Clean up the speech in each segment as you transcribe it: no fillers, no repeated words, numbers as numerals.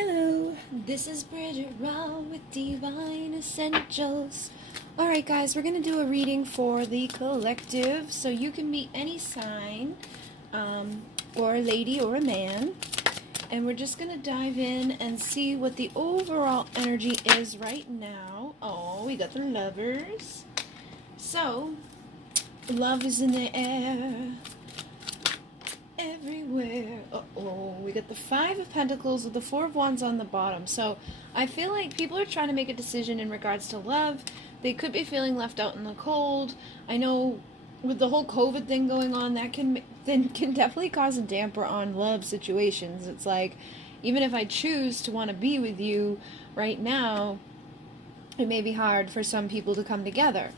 Hello, this is Bridget Rau with Divine Essentials. Alright guys, we're going to do a reading for the collective, so you can be any sign, or a lady or a man, and we're just going to dive in and see what the overall energy is right now. Oh, we got the lovers. So, love is in the air. Everywhere. Uh-oh, we got the Five of Pentacles with the Four of Wands on the bottom. So I feel like people are trying to make a decision in regards to love. They could be feeling left out in the cold. I know with the whole COVID thing going on, that can definitely cause a damper on love situations. It's like, even if I choose to want to be with you right now, it may be hard for some people to come together.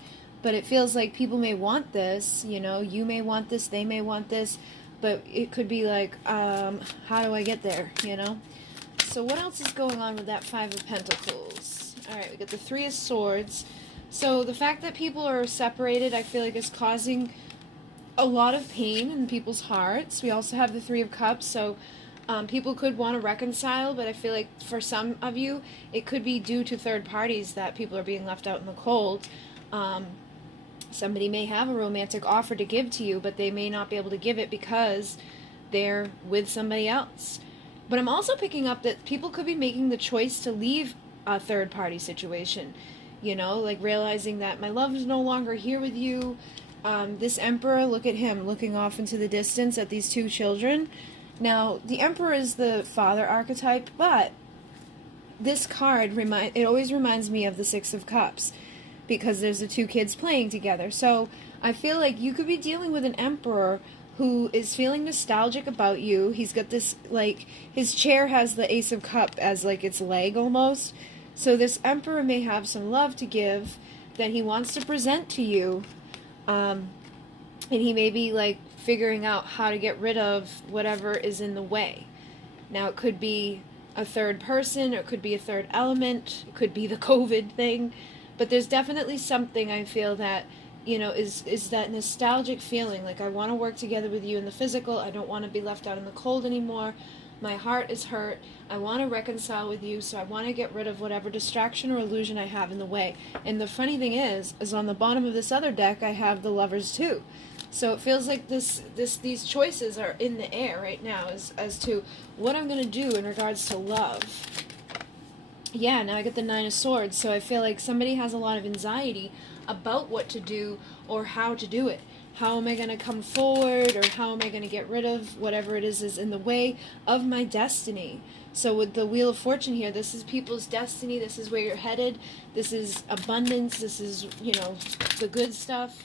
But it feels like people may want this, you know, you may want this, they may want this. But it could be like, how do I get there, you know? So what else is going on with that Five of Pentacles? Alright, we got the Three of Swords. So the fact that people are separated, I feel like, is causing a lot of pain in people's hearts. We also have the Three of Cups, so people could want to reconcile, but I feel like for some of you, it could be due to third parties that people are being left out in the cold. Somebody may have a romantic offer to give to you, but they may not be able to give it because they're with somebody else. But I'm also picking up that people could be making the choice to leave a third-party situation. You know, like realizing that my love is no longer here with you. This Emperor, look at him looking off into the distance at these two children. Now, the Emperor is the father archetype, but this card, it always reminds me of the Six of Cups, because there's the two kids playing together. So I feel like you could be dealing with an emperor who is feeling nostalgic about you. He's got this, like, his chair has the Ace of Cup as, like, its leg almost. So this emperor may have some love to give that he wants to present to you. And he may be, like, figuring out how to get rid of whatever is in the way. Now, it could be a third person, or it could be a third element, it could be the COVID thing. But there's definitely something I feel that, you know, is that nostalgic feeling. Like, I want to work together with you in the physical. I don't want to be left out in the cold anymore. My heart is hurt. I want to reconcile with you, so I want to get rid of whatever distraction or illusion I have in the way. And the funny thing is on the bottom of this other deck, I have the Lovers too. So it feels like these choices are in the air right now as to what I'm going to do in regards to love. Yeah, now I get the Nine of Swords, so I feel like somebody has a lot of anxiety about what to do or how to do it. How am I going to come forward, or how am I going to get rid of whatever it is in the way of my destiny? So with the Wheel of Fortune here, this is people's destiny, this is where you're headed, this is abundance, this is, you know, the good stuff.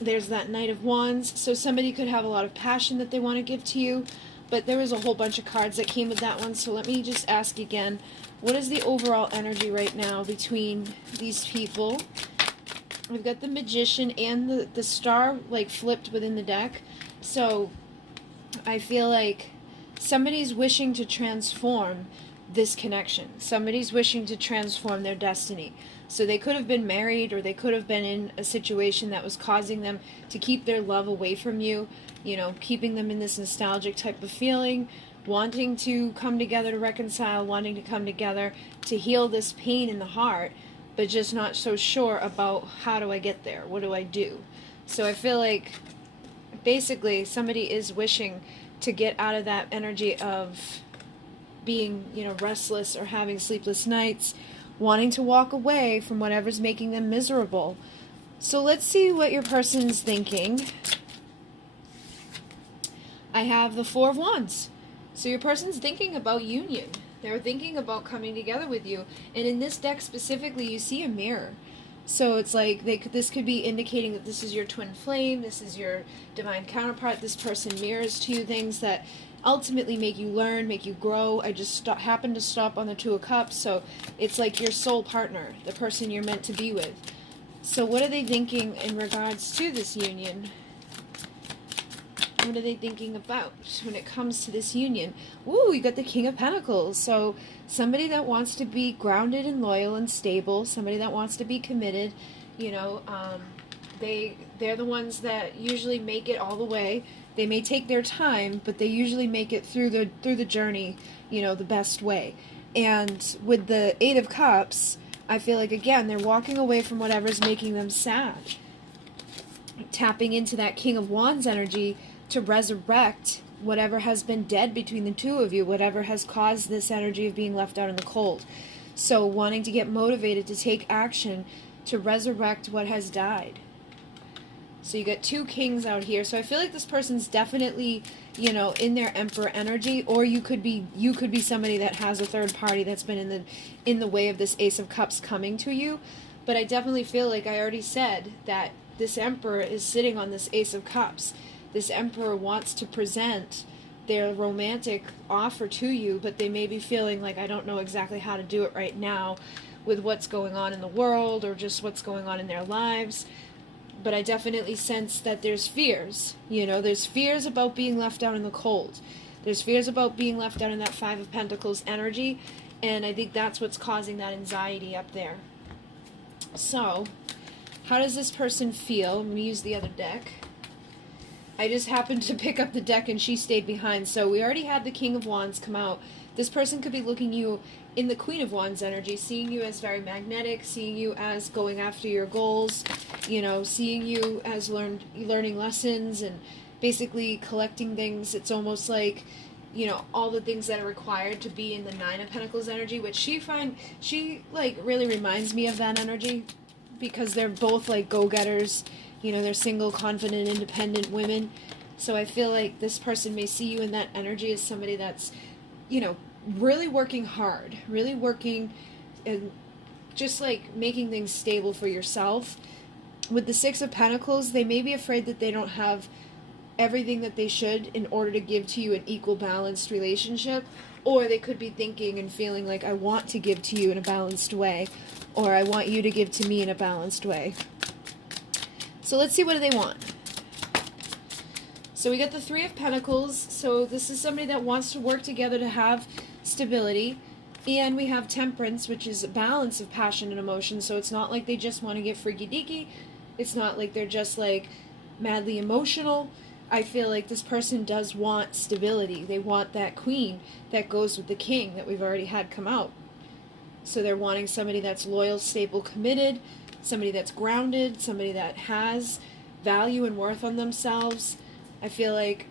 There's that Knight of Wands, so somebody could have a lot of passion that they want to give to you. But there was a whole bunch of cards that came with that one, so let me just ask again, what is the overall energy right now between these people? We've got the Magician and the Star, like, flipped within the deck. So I feel like somebody's wishing to transform this connection. Somebody's wishing to transform their destiny. So they could have been married, or they could have been in a situation that was causing them to keep their love away from you, you know, keeping them in this nostalgic type of feeling, wanting to come together to reconcile, wanting to come together to heal this pain in the heart, but just not so sure about how do I get there, what do I do? So I feel like basically somebody is wishing to get out of that energy of being, you know, restless or having sleepless nights, wanting to walk away from whatever's making them miserable. So let's see what your person's thinking. I have the Four of Wands. So your person's thinking about union. They're thinking about coming together with you. And in this deck specifically, you see a mirror. So it's like this could be indicating that this is your twin flame, this is your divine counterpart. This person mirrors to you things that ultimately make you learn, make you grow. I just happened to stop on the Two of Cups, so it's like your soul partner, the person you're meant to be with. So what are they thinking in regards to this union? What are they thinking about when it comes to this union? Ooh, you got the King of Pentacles. So somebody that wants to be grounded and loyal and stable, somebody that wants to be committed, you know, they're the ones that usually make it all the way. They may take their time, but they usually make it through the journey, you know, the best way. And with the Eight of Cups, I feel like, again, they're walking away from whatever's making them sad. Tapping into that King of Wands energy to resurrect whatever has been dead between the two of you, whatever has caused this energy of being left out in the cold. So wanting to get motivated to take action to resurrect what has died. So you got two kings out here. So I feel like this person's definitely, you know, in their Emperor energy, or you could be somebody that has a third party that's been in the way of this Ace of Cups coming to you. But I definitely feel like I already said that this Emperor is sitting on this Ace of Cups. This Emperor wants to present their romantic offer to you, but they may be feeling like, I don't know exactly how to do it right now with what's going on in the world or just what's going on in their lives. But I definitely sense that there's fears. You know, there's fears about being left out in the cold. There's fears about being left out in that Five of Pentacles energy, and I think that's what's causing that anxiety up there. So, how does this person feel? I'm going to use the other deck. I just happened to pick up the deck and she stayed behind. So we already had the King of Wands come out. This person could be looking you in the Queen of Wands energy, seeing you as very magnetic, seeing you as going after your goals, you know, seeing you as learning lessons and basically collecting things. It's almost like, you know, all the things that are required to be in the Nine of Pentacles energy, which she like really reminds me of that energy because they're both like go-getters. You know, they're single, confident, independent women. So I feel like this person may see you in that energy as somebody that's, you know, really working hard, really working and just like making things stable for yourself. With the Six of Pentacles, they may be afraid that they don't have everything that they should in order to give to you an equal, balanced relationship. Or they could be thinking and feeling like, I want to give to you in a balanced way, or I want you to give to me in a balanced way. So let's see, what do they want? So we got the Three of Pentacles. So this is somebody that wants to work together to have stability. And we have Temperance, which is a balance of passion and emotion. So it's not like they just want to get freaky-deaky. It's not like they're just like madly emotional. I feel like this person does want stability. They want that queen that goes with the king that we've already had come out. So they're wanting somebody that's loyal, stable, committed, somebody that's grounded, somebody that has value and worth on themselves. I feel like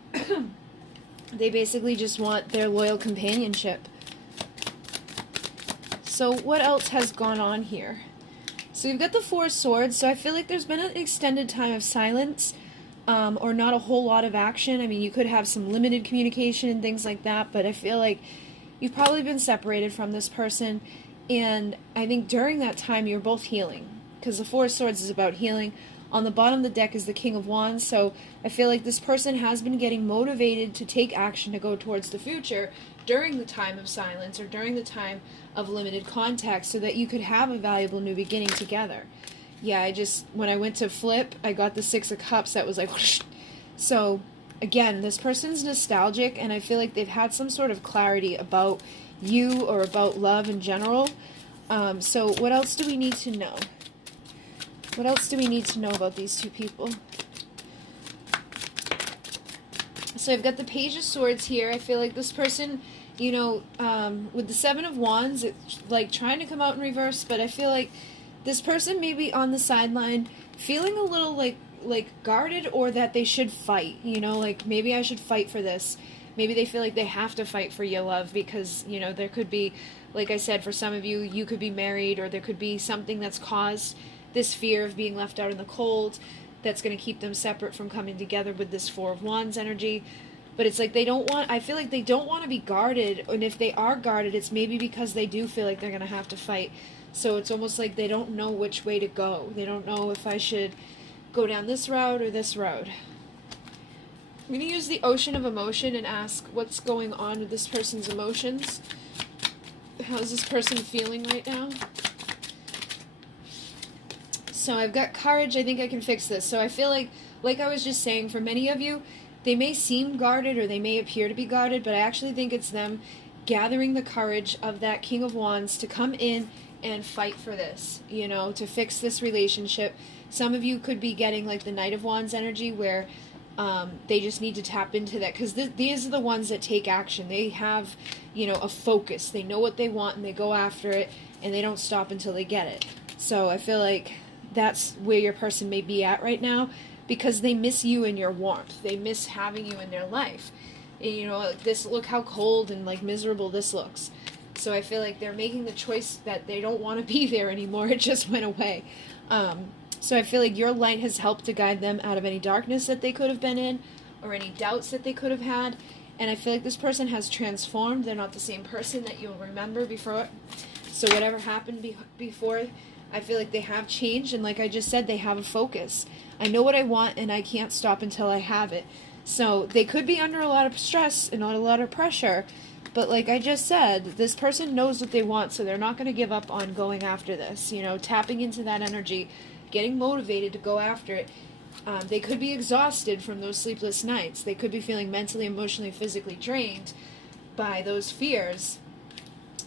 they basically just want their loyal companionship. So what else has gone on here? So you've got the Four of Swords. So I feel like there's been an extended time of silence, or not a whole lot of action. I mean, you could have some limited communication and things like that, but I feel like you've probably been separated from this person, and I think during that time you're both healing, because the Four of Swords is about healing. On the bottom of the deck is the King of Wands, so I feel like this person has been getting motivated to take action to go towards the future during the time of silence or during the time of limited contact so that you could have a valuable new beginning together. Yeah, when I went to flip, I got the Six of Cups that was like, whoosh. So again, this person's nostalgic, and I feel like they've had some sort of clarity about you or about love in general. So what else do we need to know? What else do we need to know about these two people? So I've got the Page of Swords here. I feel like this person, you know, with the Seven of Wands, it's like trying to come out in reverse, but I feel like this person may be on the sideline feeling a little like guarded, or that they should fight, you know, like maybe I should fight for this. Maybe they feel like they have to fight for your love because, you know, there could be, like I said, for some of you, you could be married, or there could be something that's caused this fear of being left out in the cold that's going to keep them separate from coming together with this Four of Wands energy. But it's like I feel like they don't want to be guarded, and if they are guarded, it's maybe because they do feel like they're going to have to fight. So it's almost like they don't know which way to go. They don't know if I should go down this road or this road. I'm going to use the Ocean of Emotion and ask what's going on with this person's emotions. How's this person feeling right now? So I've got Courage. I think I can fix this. So I feel like I was just saying, for many of you, they may seem guarded or they may appear to be guarded, but I actually think it's them gathering the courage of that King of Wands to come in and fight for this, you know, to fix this relationship. Some of you could be getting like the Knight of Wands energy, where They just need to tap into that, because these are the ones that take action. They have, a focus. They know what they want and they go after it, and they don't stop until they get it. So I feel like that's where your person may be at right now, because they miss you and your warmth. They miss having you in their life. And, look how cold and like miserable this looks. So I feel like they're making the choice that they don't want to be there anymore. It just went away. So I feel like your light has helped to guide them out of any darkness that they could have been in, or any doubts that they could have had. And I feel like this person has transformed. They're not the same person that you'll remember before. So whatever happened before, I feel like they have changed. And like I just said, they have a focus. I know what I want and I can't stop until I have it. So they could be under a lot of stress and a lot of pressure. But like I just said, this person knows what they want, so they're not going to give up on going after this. Tapping into that energy, getting motivated to go after it. They could be exhausted from those sleepless nights. They could be feeling mentally, emotionally, physically drained by those fears.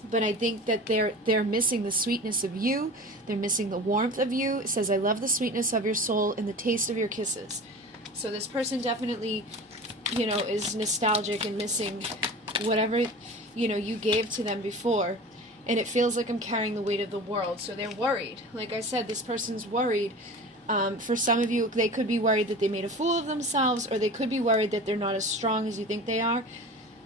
But I think that they're missing the sweetness of you. They're missing the warmth of you. It says, I love the sweetness of your soul and the taste of your kisses. So this person definitely, is nostalgic and missing whatever, you gave to them before. And it feels like I'm carrying the weight of the world. So they're worried. Like I said, this person's worried. For some of you, they could be worried that they made a fool of themselves, or they could be worried that they're not as strong as you think they are.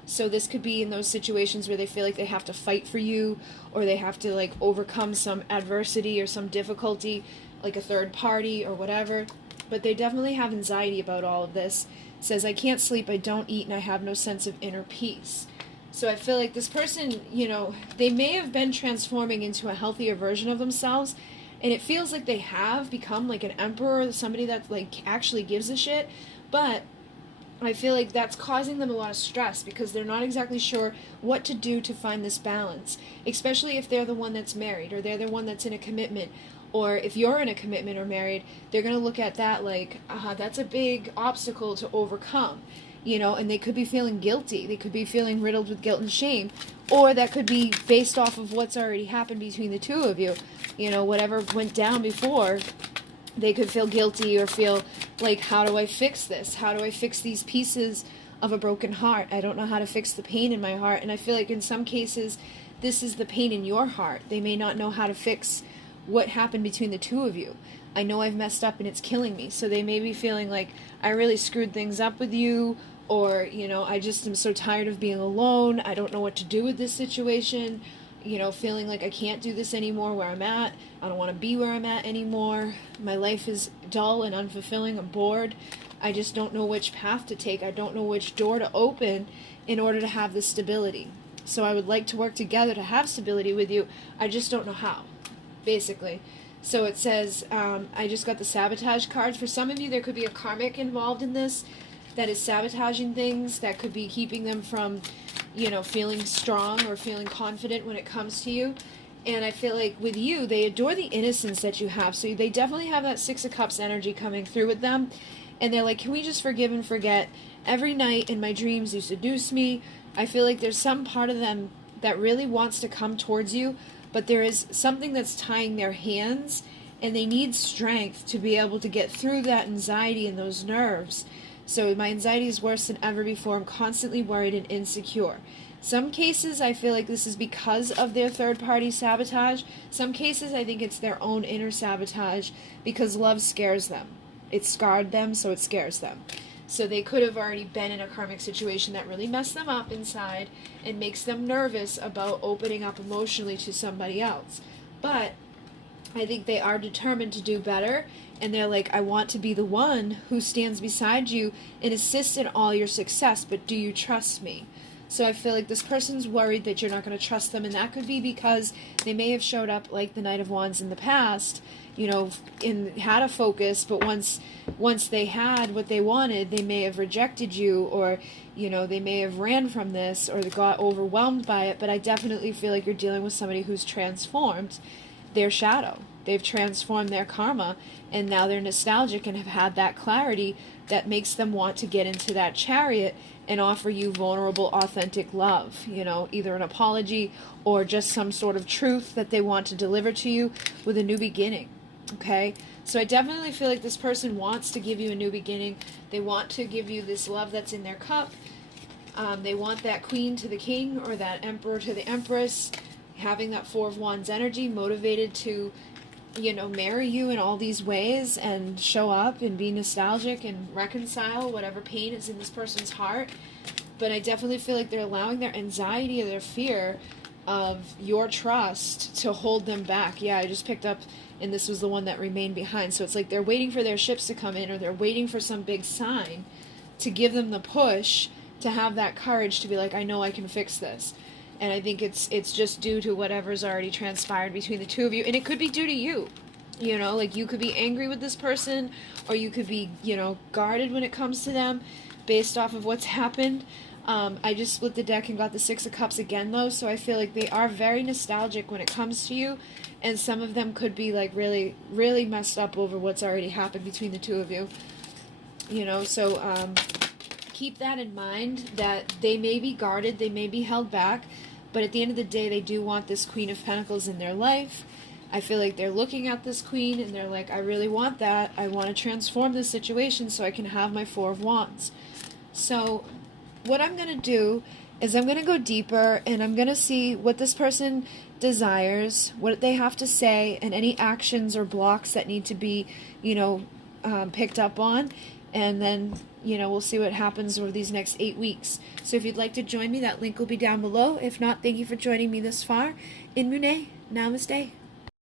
So this could be in those situations where they feel like they have to fight for you, or they have to like overcome some adversity or some difficulty, like a third party or whatever. But they definitely have anxiety about all of this. It says, I can't sleep, I don't eat, and I have no sense of inner peace. So I feel like this person, they may have been transforming into a healthier version of themselves, and it feels like they have become like an emperor, somebody that like actually gives a shit. But I feel like that's causing them a lot of stress, because they're not exactly sure what to do to find this balance, especially if they're the one that's married, or they're the one that's in a commitment. Or if you're in a commitment or married, they're going to look at that like, that's a big obstacle to overcome, and they could be feeling guilty. They could be feeling riddled with guilt and shame. Or that could be based off of what's already happened between the two of you. Whatever went down before, they could feel guilty or feel like, how do I fix this? How do I fix these pieces of a broken heart? I don't know how to fix the pain in my heart. And I feel like in some cases, this is the pain in your heart. They may not know how to fix what happened between the two of you. I know I've messed up and it's killing me. So they may be feeling like, I really screwed things up with you, or, I just am so tired of being alone. I don't know what to do with this situation. Feeling like I can't do this anymore where I'm at. I don't want to be where I'm at anymore. My life is dull and unfulfilling. I'm bored. I just don't know which path to take. I don't know which door to open in order to have this stability. So I would like to work together to have stability with you. I just don't know how, basically. So it says, I just got the sabotage cards. For some of you, there could be a karmic involved in this that is sabotaging things, that could be keeping them from, feeling strong or feeling confident when it comes to you. And I feel like with you, they adore the innocence that you have. So they definitely have that Six of Cups energy coming through with them. And they're like, can we just forgive and forget? Every night in my dreams, you seduce me. I feel like there's some part of them that really wants to come towards you, but there is something that's tying their hands, and they need strength to be able to get through that anxiety and those nerves. So my anxiety is worse than ever before. I'm constantly worried and insecure. Some cases, I feel like this is because of their third-party sabotage. Some cases, I think it's their own inner sabotage, because love scares them. It scarred them, so it scares them. So they could have already been in a karmic situation that really messed them up inside and makes them nervous about opening up emotionally to somebody else. But I think they are determined to do better, and they're like, I want to be the one who stands beside you and assists in all your success, but do you trust me? So I feel like this person's worried that you're not going to trust them, and that could be because they may have showed up like the Knight of Wands in the past, and had a focus, but once they had what they wanted, they may have rejected you, or, they may have ran from this, or they got overwhelmed by it. But I definitely feel like you're dealing with somebody who's transformed their shadow. They've transformed their karma, and now they're nostalgic and have had that clarity that makes them want to get into that chariot and offer you vulnerable, authentic love, either an apology or just some sort of truth that they want to deliver to you with a new beginning. Okay? So I definitely feel like this person wants to give you a new beginning. They want to give you this love that's in their cup. They want that queen to the king or that emperor to the empress, having that Four of Wands energy, motivated to, you know, marry you in all these ways and show up and be nostalgic and reconcile whatever pain is in this person's heart. But I definitely feel like they're allowing their anxiety or their fear of your trust to hold them back. Yeah, I just picked up, and this was the one that remained behind. So it's like they're waiting for their ships to come in, or they're waiting for some big sign to give them the push to have that courage to be like, I know I can fix this. And I think it's just due to whatever's already transpired between the two of you. And it could be due to you. You know, like you could be angry with this person, or you could be, you know, guarded when it comes to them based off of what's happened. I just split the deck and got the Six of Cups again, though, so I feel like they are very nostalgic when it comes to you, and some of them could be, like, really, really messed up over what's already happened between the two of you. You know, so keep that in mind, that they may be guarded, they may be held back, but at the end of the day, they do want this Queen of Pentacles in their life. I feel like they're looking at this queen, and they're like, I really want that. I want to transform this situation so I can have my Four of Wands. So what I'm going to do is I'm going to go deeper, and I'm going to see what this person desires, what they have to say, and any actions or blocks that need to be, you know, picked up on. And then, you know, we'll see what happens over these next 8 weeks. So if you'd like to join me, that link will be down below. If not, thank you for joining me this far. In Mune, Namaste.